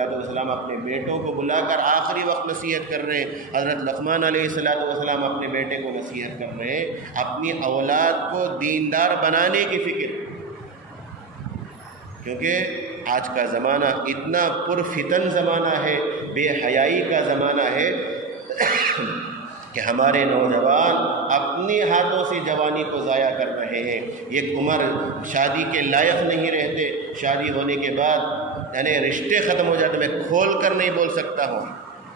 السلام اپنے بیٹوں کو بلا کر آخری وقت نصیحت کر رہے ہیں، حضرت لقمان علیہ السلام اپنے بیٹے کو نصیحت کر رہے ہیں، اپنی اولاد کو دیندار بنانے کی فکر، کیونکہ آج کا زمانہ اتنا پرفتن زمانہ ہے، بے حیائی کا زمانہ ہے کہ ہمارے نوجوان اپنے ہاتھوں سے جوانی کو ضائع کر رہے ہیں۔ ایک عمر شادی کے لائق نہیں رہتے، شادی ہونے کے بعد یعنی رشتے ختم ہو جاتے، میں کھول کر نہیں بول سکتا ہوں،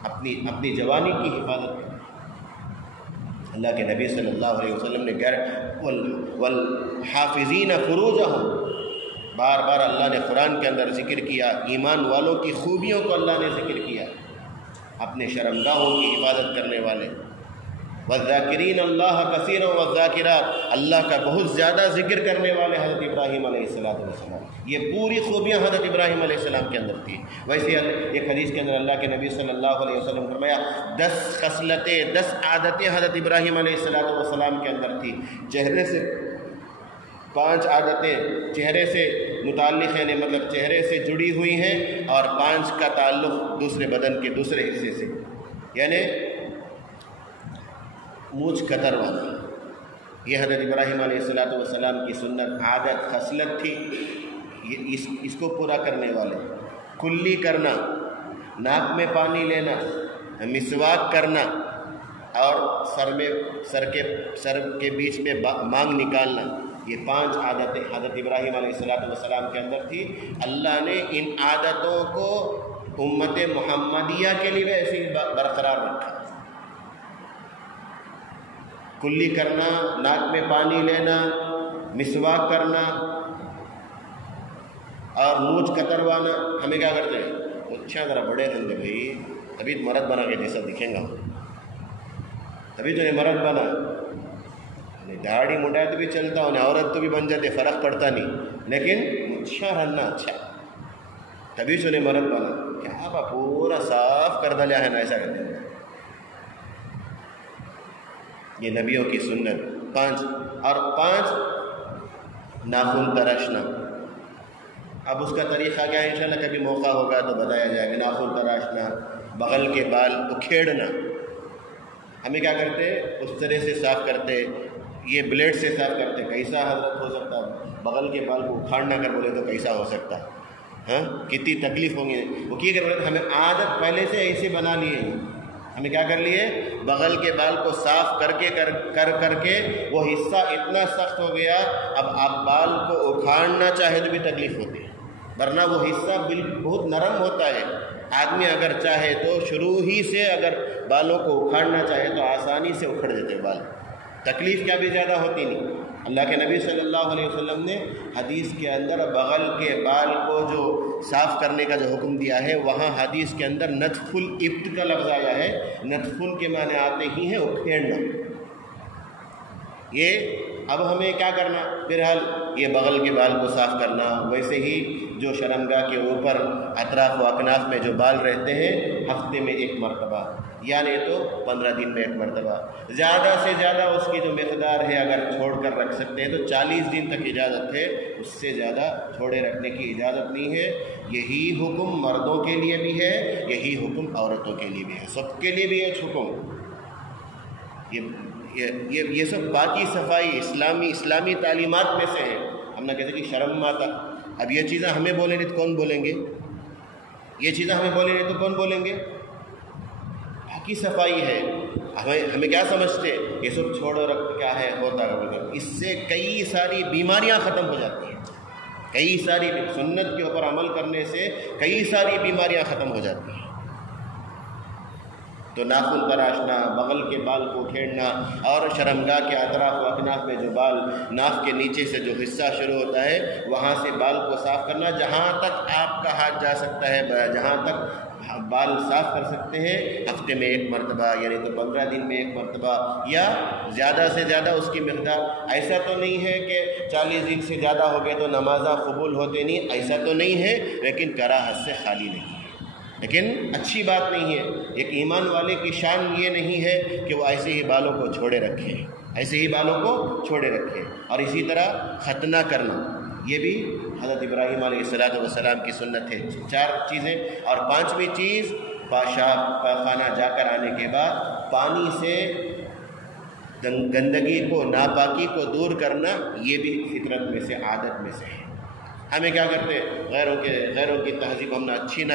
اپنی جوانی کی حفاظت کریں۔ اللہ کے نبی صلی اللہ علیہ وسلم نے والحافظین فروجہم، بار بار اللہ نے قرآن کے اندر ذکر کیا، ایمان والوں کی خوبیوں کو اللہ نے ذکر کیا، اپنے شرمگاہوں کی حفاظت کرنے والے، والذاکرین اللہ کثیرا والذاکرات، اللہ کا بہت زیادہ ذکر کرنے والے حضرت ابراہیم علیہ السلام۔ یہ پوری خوبیاں حضرت ابراہیم علیہ السلام کے اندر تھی۔ ویسے ایک حدیث کے اندر اللہ کے نبی صلی اللہ علیہ وسلم فرمایا 10 خصلتیں 10 عادتیں حضرت ابراہیم علیہ السلام کے اندر تھی۔ چہرے سے 5 عادتیں چہرے سے متعلق ہیں، مطلب چہرے سے جڑی ہوئی ہیں، اور 5 کا تعلق دوسرے بدن کے دوسرے حصے سے، یعنی مونچھ قطر والا، یہ حضرت ابراہیم علیہ السلام کی سنت، عادت، خصلت تھی۔ اس کو پورا کرنے والے، کلی کرنا، ناک میں پانی لینا، مسواک کرنا، اور سر کے بیچ میں مانگ نکالنا، یہ 5 عادتیں حضرت ابراہیم علیہ السلام کے اندر تھی۔ اللہ نے ان عادتوں کو امت محمدیہ کے لیے بھی ایسے ہی برقرار رکھا۔ کلی کرنا، ناک میں پانی لینا، مسواک کرنا اور مونچھ کتروانا۔ ہمیں کیا کرتے ہیں؟ اچھا ذرا بڑے رہتے بھائی، تبھی تو مرد بنا کے جیسا دکھیں گا، تبھی تو یہ مرد بنا، داڑھی منڈا تو بھی چلتا ہوں، عورت تو بھی بن جاتے، فرق پڑتا نہیں، لیکن اچھا رہنا، اچھا تبھی تو نہیں مرد بنا۔ کیا با پورا صاف کر دلیا ہے نا، ایسا کرتے ہیں۔ یہ نبیوں کی سنت 5، اور 5 ناخن تراشنا۔ اب اس کا طریقہ کیا ہے، انشاءاللہ کبھی موقع ہوگا تو بتایا جائے گا۔ ناخن تراشنا، بغل کے بال اکھیڑنا، ہمیں کیا کرتے اس طرح سے صاف کرتے، یہ بلیڈ سے صاف کرتے، کیسا حضرت ہو سکتا؟ بغل کے بال کو اکھاڑنا کر بولے تو کیسا ہو سکتا؟ ہاں، کتنی تکلیف ہوں گی۔ وہ کیا کر بولے، ہمیں عادت پہلے سے ایسے بنا لیے، ہمیں کیا کر لیے، بغل کے بال کو صاف کر کے وہ حصہ اتنا سخت ہو گیا، اب آپ بال کو اکھاڑنا چاہے تو بھی تکلیف ہوتی ہے، ورنہ وہ حصہ بہت نرم ہوتا ہے۔ آدمی اگر چاہے تو شروع ہی سے اگر بالوں کو اکھاڑنا چاہے تو آسانی سے اکھڑ دیتے بال، تکلیف کیا بھی زیادہ ہوتی نہیں۔ اللہ کے نبی صلی اللہ علیہ وسلم نے حدیث کے اندر بغل کے بال کو جو صاف کرنے کا جو حکم دیا ہے، وہاں حدیث کے اندر نتف الابط کا لفظ آیا ہے۔ نتف کے معنی آتے ہی ہیں اکھیڑنا۔ یہ اب ہمیں کیا کرنا، بہرحال یہ بغل کے بال کو صاف کرنا، ویسے ہی جو شرمگاہ کے اوپر اطراف و اکناف میں جو بال رہتے ہیں، ہفتے میں 1 مرتبہ، یعنی تو 15 دن میں 1 مرتبہ، زیادہ سے زیادہ اس کی جو مقدار ہے اگر چھوڑ کر رکھ سکتے ہیں تو 40 دن تک اجازت ہے، اس سے زیادہ چھوڑے رکھنے کی اجازت نہیں ہے۔ یہی حکم مردوں کے لیے بھی ہے، یہی حکم عورتوں کے لیے بھی ہے، سب کے لیے بھی ہے حکم۔ یہ سب باقی صفائی اسلامی تعلیمات میں سے ہے۔ ہم نہ کہتے کہ شرم آتا، اب یہ چیزیں ہمیں بولیں گے تو کون بولیں گے، یہ چیزیں ہمیں بولیں گے تو کون بولیں گے، باقی صفائی ہے۔ ہمیں کیا سمجھتے، یہ سب چھوڑو رکھ کیا ہے ہوتا ہے، اس سے کئی ساری بیماریاں ختم ہو جاتی ہیں، کئی ساری سنت کے اوپر عمل کرنے سے کئی ساری بیماریاں ختم ہو جاتی ہیں۔ تو ناخن تراشنا، بغل کے بال کو کھیڑنا، اور شرمگاہ کے اطراف و اکناف میں جو بال، ناف کے نیچے سے جو حصہ شروع ہوتا ہے وہاں سے بال کو صاف کرنا، جہاں تک آپ کا ہاتھ جا سکتا ہے، جہاں تک بال صاف کر سکتے ہیں، ہفتے میں 1 مرتبہ، یعنی تو 15 دن میں 1 مرتبہ، یا زیادہ سے زیادہ اس کی مقدار۔ ایسا تو نہیں ہے کہ 40 دن سے زیادہ ہو گئے تو نمازاں قبول ہوتے نہیں، ایسا تو نہیں ہے، لیکن کراہت سے خالی نہیں ہے، لیکن اچھی بات نہیں ہے۔ ایک ایمان والے کی شان یہ نہیں ہے کہ وہ ایسے ہی بالوں کو چھوڑے رکھے، ایسے ہی بالوں کو چھوڑے رکھے۔ اور اسی طرح ختنہ کرنا، یہ بھی حضرت ابراہیم علیہ السلام کی سنت ہے. 4 چیزیں. اور 5ویں چیز پاخانہ جا کر آنے کے بعد پانی سے گندگی کو ناپاکی کو دور کرنا، یہ بھی فطرت میں سے عادت میں سے ہے. ہمیں کیا کرتے ہیں، غیروں کی تہذیب ہم نے اچھی نہ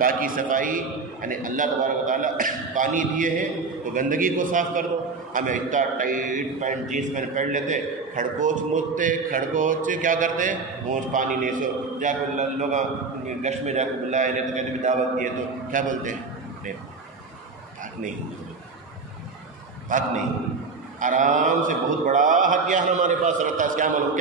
باقی صفائی، یعنی اللہ تبارک و تعالیٰ پانی دیے ہیں تو گندگی کو صاف کر دو. ہمیں اتنا ٹائٹ پینٹ جینس پینٹ پہن لیتے، کھڑکوچ مودتے، کھڑکوچ کیا کرتے مونچھ پانی نہیں سو جا کر لوگ گشت میں جا کے بلائے نہیں تو کہتے بھی دعوت دیے تو کیا بولتے ہیں پاک نہیں، پاک نہیں. آرام سے بہت بڑا ہتھیار ہمارے پاس رہتا ہے، کیا معلوم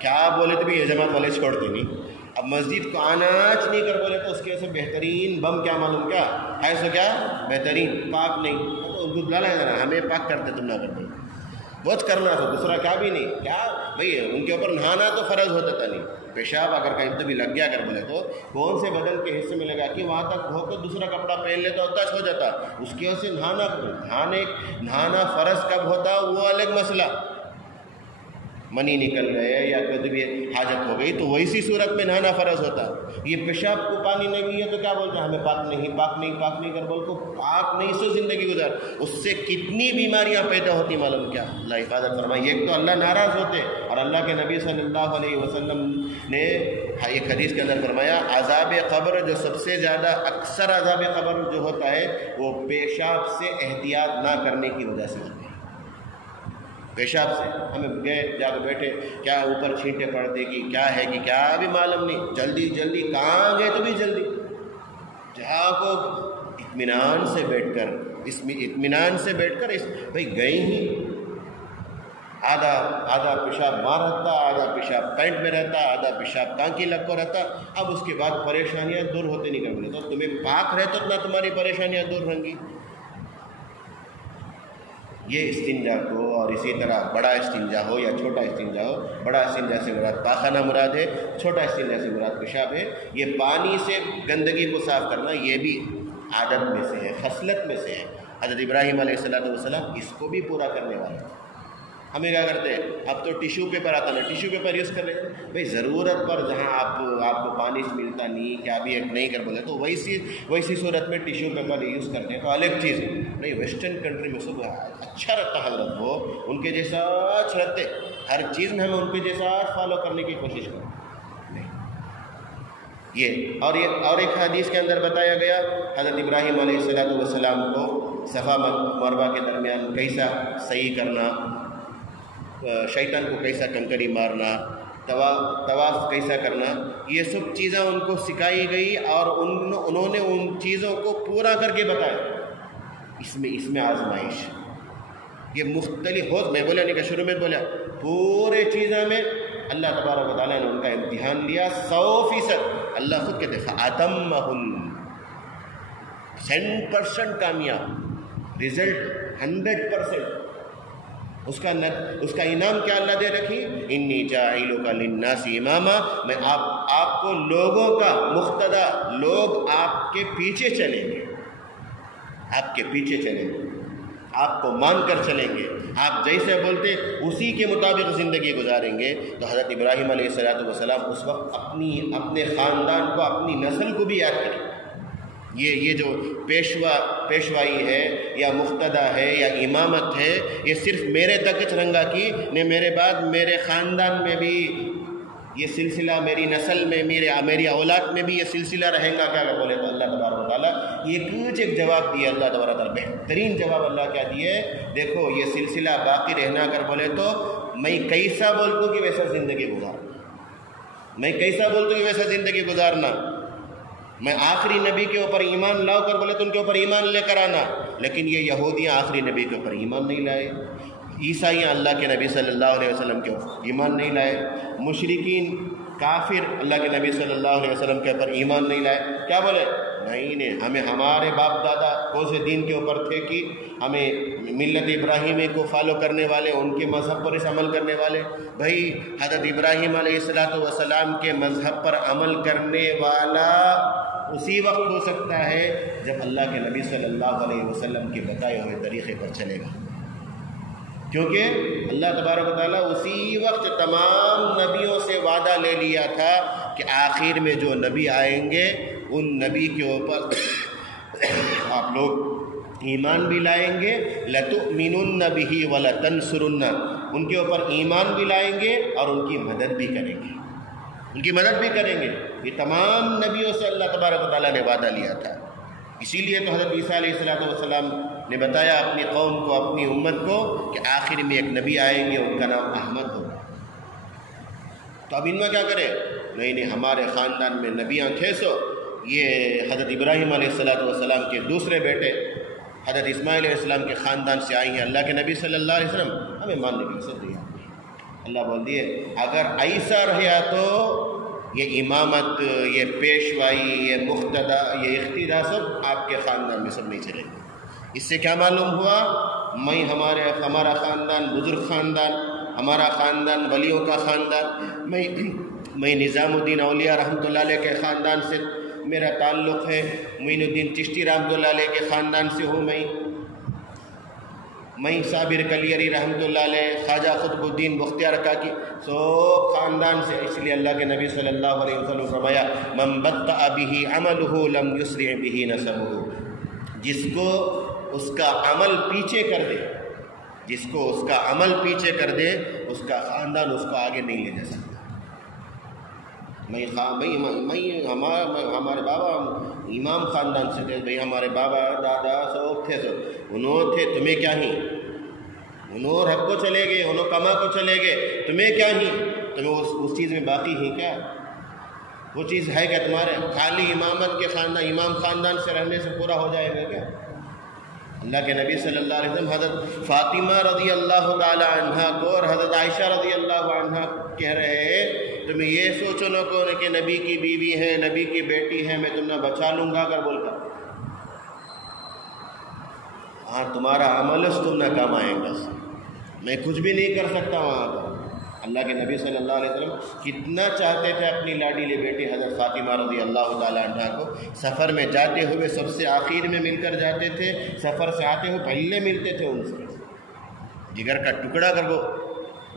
کیا بولے تو بھی یہ جماعت والے چھوڑتے نہیں. اب مسجد کو آناچ نہیں کر بولے تو اس کے وجہ سے بہترین بم کیا معلوم کیا ہے، سو کیا بہترین پاک نہیں. تو ان کو بلانا ہے، ہمیں پاک کرتے تم نہ کر بولے بہت کرنا تھا، دوسرا کیا بھی نہیں. کیا بھئی ان کے اوپر نہانا تو فرض ہوتا تھا نہیں، پیشاب اگر کہیں تو بھی لگ گیا کر بولے تو کون سے بدن کے حصے میں لگا کہ وہاں تک ہو کر دوسرا کپڑا پہن لیتا اور ٹچ ہو جاتا، اس کی وجہ سے نہانا فرض کب ہوتا وہ الگ مسئلہ. منی نکل گئے یا کبھی بھی حاجت ہو گئی تو ویسی صورت میں نہانا فرض ہوتا. یہ پیشاب کو پانی نہیں ہے تو کیا بولتے ہیں ہمیں پاک نہیں کر بول کو پاک نہیں سو زندگی گزار. اس سے کتنی بیماریاں پیدا ہوتی معلوم کیا. اللہ حفاظت فرمائے. ایک تو اللہ ناراض ہوتے، اور اللہ کے نبی صلی اللہ علیہ وسلم نے ایک حدیث کے اندر فرمایا عذاب قبر جو سب سے زیادہ اکثر عذاب قبر جو ہوتا ہے وہ پیشاب سے احتیاط نہ کرنے کی وجہ سے ہوتا ہے. پیشاب سے ہمیں گئے جا کے بیٹھے، کیا اوپر چھینٹے پڑتے کہ کیا ہے کہ کیا بھی معلوم نہیں، جلدی کہاں گئے تو بھی جلدی جہاں کو اطمینان سے بیٹھ کر بھائی گئے ہی آدھا پیشاب ماں رہتا، آدھا پیشاب پینٹ میں رہتا، آدھا پیشاب ٹانکی لگ کو رہتا. اب اس کے بعد پریشانیاں دور ہوتے نہیں کر بولے تو تمہیں پاک رہتا اتنا تمہاری پریشانیاں دور رہیں گی. یہ استنجا کو، اور اسی طرح بڑا استنجا ہو یا چھوٹا استنجا ہو، بڑا استنجا سے مراد پاخانہ مراد ہے، چھوٹا استنجا سے مراد پیشاب ہے. یہ پانی سے گندگی کو صاف کرنا یہ بھی عادت میں سے ہے، خصلت میں سے ہے. حضرت ابراہیم علیہ السلام اس کو بھی پورا کرنے والے. ہمیں کیا کرتے ہیں اب تو ٹیشو پیپر آتا نا، ٹیشو پیپر یوز کر رہے ہیں بھائی ضرورت پر جہاں آپ کو پانی سے ملتا نہیں کیا بھی ایک نہیں کر بولے تو ویسی صورت میں ٹیشو پیپر یوز کرتے ہیں تو الگ چیز ہے. نہیں ویسٹرن کنٹری میں سب اچھا رہتا حضرت، وہ ان کے جیسا رہتے، ہر چیز میں ہمیں ان کے جیسا فالو کرنے کی کوشش کریں. یہ اور ایک حدیث کے اندر بتایا گیا حضرت ابراہیم علیہ السلام کو صفا مروہ کے درمیان کیسا صحیح کرنا، شیطان کو کیسا کنکری مارنا، طواف کیسا کرنا، یہ سب چیزیں ان کو سکھائی گئی اور انہوں نے ان چیزوں کو پورا کر کے بتایا. اس میں آزمائش یہ مختلف ہو، میں بولا نہیں کہ شروع میں بولا پورے چیزوں میں اللہ تبارک و تعالیٰ نے ان کا امتحان لیا 100%. اللہ خود کہتے فَأَتَمَّهُنْ 100% کامیاب، رزلٹ 100%. اس کا انعام کیا اللہ دے رکھی، انی جاعلک للناس اماما، میں آپ کو لوگوں کا مقتدا، لوگ آپ کے پیچھے چلیں گے، آپ کو مان کر چلیں گے، آپ جیسے بولتے اسی کے مطابق زندگی گزاریں گے. تو حضرت ابراہیم علیہ السلام اس وقت اپنے خاندان کو، اپنی نسل کو بھی یاد کریں. یہ جو پیشوائی ہے یا مقتدا ہے یا امامت ہے یہ صرف میرے تک رنگا کی نے، میرے بعد میرے خاندان میں بھی یہ سلسلہ، میری نسل میں، میری اولاد میں بھی یہ سلسلہ رہے گا. کیا بولے تو اللہ تبارک و تعالیٰ یہ کچھ ایک جواب دیا. اللہ تبارک و تعالیٰ بہترین جواب اللہ کیا دیے، دیکھو یہ سلسلہ باقی رہنا کر بولے تو میں کیسا بولتا کہ ویسا زندگی گزارنا، میں آخری نبی کے اوپر ایمان لاؤ کر بولے تو ان کے اوپر ایمان لے کر آنا. لیکن یہ یہودیاں آخری نبی کے اوپر ایمان نہیں لائے، عیسائیاں اللہ کے نبی صلی اللہ علیہ وسلم کے اوپر ایمان نہیں لائے، مشرکین کافر اللہ کے نبی صلی اللہ علیہ وسلم کے اوپر ایمان نہیں لائے. کیا بولے نہیں، ہمیں ہمارے باپ دادا کون سے دین کے اوپر تھے کہ ہمیں ملت ابراہیمی کو فالو کرنے والے، ان کے مذہب پر اس عمل کرنے والے. بھائی حضرت ابراہیم علیہ السلام کے مذہب پر عمل کرنے والا اسی وقت ہو سکتا ہے جب اللہ کے نبی صلی اللہ علیہ وسلم کے بتائے ہوئے طریقے پر چلے گا. کیونکہ اللہ تبارک و تعالیٰ اسی وقت تمام نبیوں سے وعدہ لے لیا تھا کہ آخر میں جو نبی آئیں گے ان نبی کے اوپر آپ لوگ ایمان بھی لائیں گے، لَتُؤْمِنُنَّ بِهِ وَلَتَنْصُرُنَّ، ان کے اوپر ایمان بھی لائیں گے اور ان کی مدد بھی کریں گے، ان کی مدد بھی کریں گے۔ یہ تمام نبیوں سے اللہ تبارک و تعالیٰ نے وعدہ لیا تھا۔ اسی لیے تو حضرت عیسیٰ علیہ السلام نے بتایا اپنی قوم کو، اپنی امت کو، کہ آخر میں ایک نبی آئیں گے، ان کا نام احمد ہوگا۔ تو اب ان میں کیا کرے؟ نہیں ہمارے خاندان میں نبیاں تھے، سو یہ حضرت ابراہیم علیہ السلام کے دوسرے بیٹے حضرت اسماعیل علیہ السلام کے خاندان سے آئی ہیں، اللہ کے نبی صلی اللہ علیہ وسلم ہمیں ماننے کی اجازت دیا۔ اللہ بول دیے اگر ایسا رہا تو یہ امامت، یہ پیشوائی، یہ مقتدا، یہ اقتدا سب آپ کے خاندان میں سب نہیں چلے گا۔ اس سے کیا معلوم ہوا؟ ہمارا خاندان بزرگ خاندان، ہمارا خاندان ولیوں کا خاندان، میں نظام الدین اولیاء رحمۃ اللہ علیہ کے خاندان سے میرا تعلق ہے، معین الدین چشتی رحمۃ اللہ علیہ کے خاندان سے ہوں، میں صابر کلیری رحمۃ اللہ علیہ، خواجہ قطب الدین بختیار کاکی، سب خاندان سے۔ اس لیے اللہ کے نبی صلی اللہ علیہ وسلم فرمایا من بطأ به عمله لم يسرع به نسبه، جس کو اس کا عمل پیچھے کر دے، جس کو اس کا عمل پیچھے کر دے، اس کا خاندان اس کو آگے نہیں لے جا سکتا۔ ہمارے بابا امام خاندان سے تھے، بھائی ہمارے بابا دادا سب تھے، سب انہوں تھے، تمہیں کیا ہی؟ انہوں رب کو چلے گئے، انہوں کما کو چلے گئے، تمہیں کیا ہی؟ تمہیں اس چیز میں باقی ہی کیا؟ وہ چیز ہے کہ تمہارے خالی امامت کے خاندان، امام خاندان سے رہنے سے پورا ہو جائے گا کیا؟ اللہ کے نبی صلی اللہ علیہ وسلم حضرت فاطمہ رضی اللہ تعالی عنہا کو اور حضرت عائشہ رضی اللہ عنہا کہہ رہے ہیں تمہیں یہ سوچو نہ کو کہ نبی کی بیوی ہے، نبی کی بیٹی ہے، میں تمہیں بچا لوں گا کر بول کر، ہاں تمہارا عمل اس تم نہ کام آئے گا، میں کچھ بھی نہیں کر سکتا وہاں پر۔ اللہ کے نبی صلی اللہ علیہ وسلم کتنا چاہتے تھے اپنی لاڈلی بیٹی حضرت فاطمہ رضی اللہ تعالی عنہا کو، سفر میں جاتے ہوئے سب سے آخر میں مل کر جاتے تھے، سفر سے آتے ہوئے پہلے ملتے تھے ان سے، جگر کا ٹکڑا کر وہ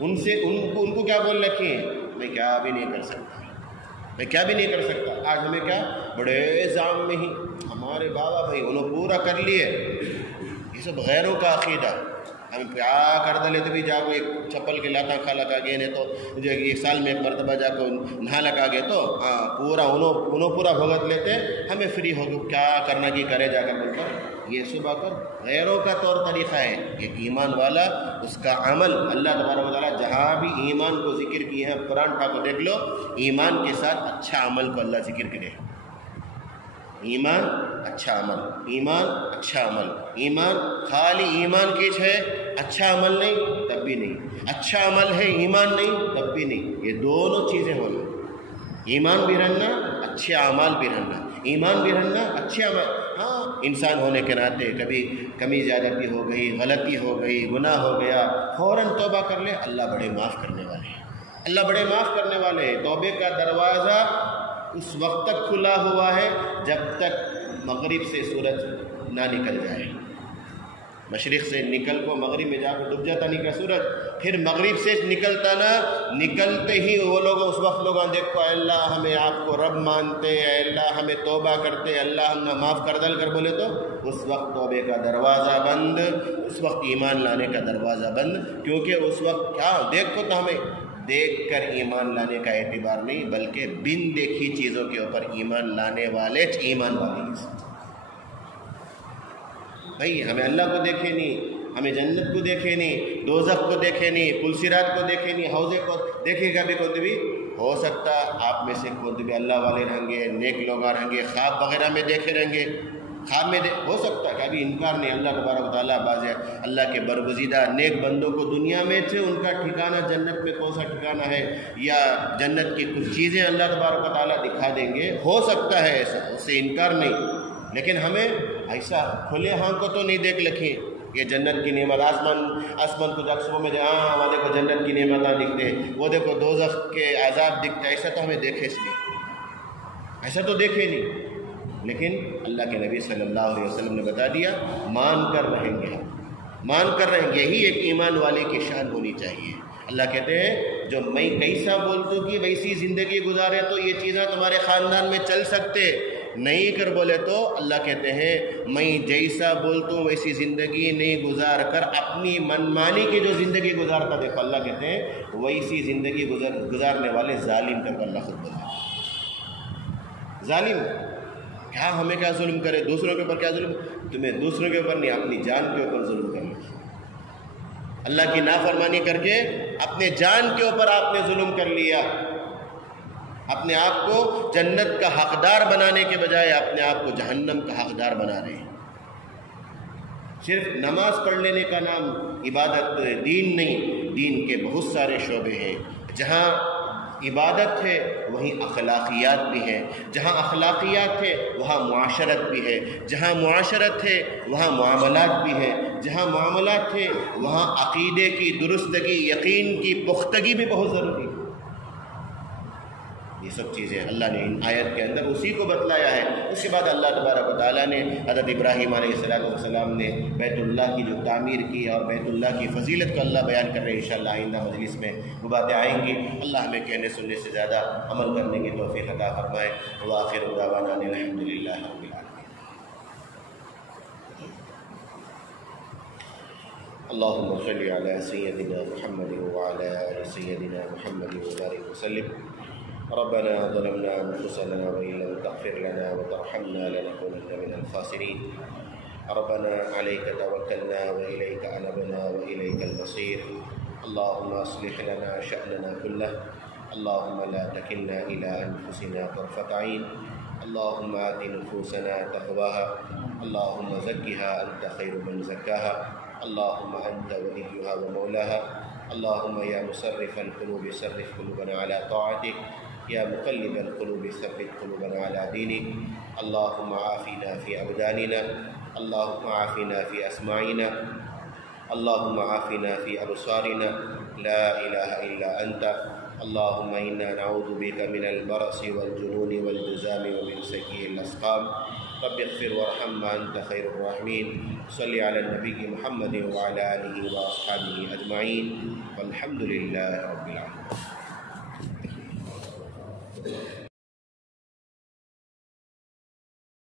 ان سے ان کو کیا بول رکھے ہیں؟ میں کیا بھی نہیں کر سکتا، میں کیا بھی نہیں کر سکتا۔ آج ہمیں کیا بڑے زام میں ہی ہمارے بابا بھائی انہوں پورا کر لیے، یہ سب غیروں کا عقیدہ، ہم کیا کر دلے تو بھی جا کو ایک چپل کے لاتا کھا لگا گئے نے تو جو ایک سال میں ایک مرتبہ جا کو نہا لگا گئے تو پورا انہوں پورا بھگت لیتے، ہمیں فری ہو گئے کیا کرنا کی کرے جا کر بول کر یہ صبح کر غیروں کا طور طریقہ ہے۔ ایک ایمان والا اس کا عمل، اللہ تبارک و تعالیٰ جہاں بھی ایمان کو ذکر کیے ہیں قرآن پاک کو دیکھ لو، ایمان کے ساتھ اچھا عمل کو اللہ ذکر کرے، ایمان اچھا عمل، ایمان اچھا عمل، ایمان خالی ایمان کیچ ہے اچھا عمل نہیں تب بھی نہیں، اچھا عمل ہے ایمان نہیں تب بھی نہیں، یہ دونوں چیزیں ہونا، ایمان بھی رہنا، اچھے اعمال بھی رہنا، ایمان بھی رہنا، اچھے عمل۔ ہاں انسان ہونے کے ناطے کبھی کمی زیادتی ہو گئی، غلطی ہو گئی، گناہ ہو گیا، فوراً توبہ کر لے، اللہ بڑے معاف کرنے والے ہیں، اللہ بڑے معاف کرنے والے ہیں۔ توبے کا دروازہ اس وقت تک کھلا ہوا ہے جب تک مغرب سے سورج نہ نکل جائے، مشرق سے نکل کو مغرب میں جا کے ڈوب جاتا نہیں کا سورج، پھر مغرب سے نکلتا نہ نکلتے ہی وہ لوگ اس وقت لوگ دیکھو اے اللہ ہمیں آپ کو رب مانتے، اے اللہ ہمیں توبہ کرتے، اللہ ہم معاف کر دل کر بولے تو اس وقت توبے کا دروازہ بند، اس وقت ایمان لانے کا دروازہ بند، کیونکہ اس وقت کیا دیکھو تو ہمیں دیکھ کر ایمان لانے کا اعتبار نہیں، بلکہ بن دیکھی چیزوں کے اوپر ایمان لانے والے ایمان والے بھائی ہمیں اللہ کو دیکھے نہیں، ہمیں جنت کو دیکھے نہیں، دوزخ کو دیکھے نہیں، پل صراط کو دیکھے نہیں، حوضے کو دیکھے گا بھی کوئی بھی ہو سکتا آپ میں سے کوئی بھی اللہ والے رہیں گے، نیک لوگ رہیں گے، خواب وغیرہ میں دیکھے رہیں گے، خواب میں ہو سکتا ہے کبھی انکار نہیں، اللہ تبارک و تعالیٰ باز اللہ کے برگزیدہ نیک بندوں کو دنیا میں سے ان کا ٹھکانہ جنت میں کون سا ٹھکانہ ہے یا جنت کی کچھ چیزیں اللہ تبارک و تعالیٰ دکھا دیں گے، ہو سکتا ہے ایسا، اس سے انکار نہیں، لیکن ہمیں ایسا کھلے ہاں کو تو نہیں دیکھ لکھیں یہ جنت کی نعمت، آسمان کو جگسوں میں ہاں وہ دیکھو جنت کی نعمتیں دکھتے، وہ دیکھو دوزخ کے عذاب دکھتے، ایسا تو ہمیں دیکھے اس لیے، ایسا تو دیکھے نہیں، لیکن اللہ کے نبی صلی اللہ علیہ وسلم نے بتا دیا مان کر رہیں گے، مان کر رہے ہیں. یہی ایک ایمان والے کی شان ہونی چاہیے. اللہ کہتے ہیں جو میں کیسا بولتوں کی ویسی زندگی گزارے تو یہ چیزیں تمہارے خاندان میں چل سکتے. نہیں کر بولے تو اللہ کہتے ہیں میں جیسا بولتوں ویسی زندگی نہیں گزار کر اپنی منمانی کی جو زندگی گزارتا دیکھو. اللہ کہتے ہیں ویسی زندگی گزارنے والے ظالم کر اللہ خود بولتا ہے. ظالم کیا ہمیں کیا ظلم کرے, دوسروں کے اوپر کیا ظلم. تمہیں دوسروں کے اوپر نہیں اپنی جان کے اوپر ظلم کرنا. اللہ کی نافرمانی کر کے اپنے جان کے اوپر آپ نے ظلم کر لیا. اپنے آپ کو جنت کا حقدار بنانے کے بجائے اپنے آپ کو جہنم کا حقدار بنا رہے ہیں. صرف نماز پڑھ لینے کا نام عبادت دین نہیں. دین کے بہت سارے شعبے ہیں. جہاں عبادت ہے وہیں اخلاقیات بھی ہیں. جہاں اخلاقیات ہے وہاں معاشرت بھی ہے. جہاں معاشرت ہے وہاں معاملات بھی ہیں. جہاں معاملات ہے وہاں عقیدے کی درستگی, یقین کی پختگی بھی بہت ضروری ہے. یہ سب چیزیں اللہ نے ان آیت کے اندر اسی کو بتلایا ہے. اس کے بعد اللہ تبارک و تعالیٰ نے حضرت ابراہیم علیہ السلام نے بیت اللہ کی جو تعمیر کی اور بیت اللہ کی فضیلت کو اللہ بیان کر رہے ہیں. انشاءاللہ آئندہ مجلس میں وہ باتیں آئیں گی. اللہ ہمیں کہنے سننے سے زیادہ عمل کرنے کی توفیق عطا فرمائے. وآخر دعوانا الحمد للہ رب العالمین. اللهم صل على سيدنا محمد وعلى آل سيدنا محمد وبارك وسلم. ربنا ظلمنا أنفسنا وإن لم تغفر لنا وترحمنا لنكونن من الخاسرين. ربنا عليك توكلنا وإليك أنبنا وإليك المصير. اللهم أصلح لنا شأننا كله. اللهم لا تكلنا إلى أنفسنا طرفة عين. اللهم آت نفوسنا تقواها. اللهم زكها أنت خير من زكاها. اللهم أنت وليها ومولاها. اللهم يا مصرف القلوب صرف قلوبنا على طاعتك. يا مقلب القلوب ثبت قلوبنا على دينك. اللهم عافنا في أبداننا. اللهم عافنا في أسماعنا. اللهم عافنا في أبصارنا. لا إله إلا أنت. اللهم إنا نعوذ بك من البرص والجنون والجذام ومن سيئ الأسقام. رب اغفر وارحم وأنت خير الراحمين. صل على النبي محمد وعلى آله وأصحابه أجمعين والحمد لله رب العالمين.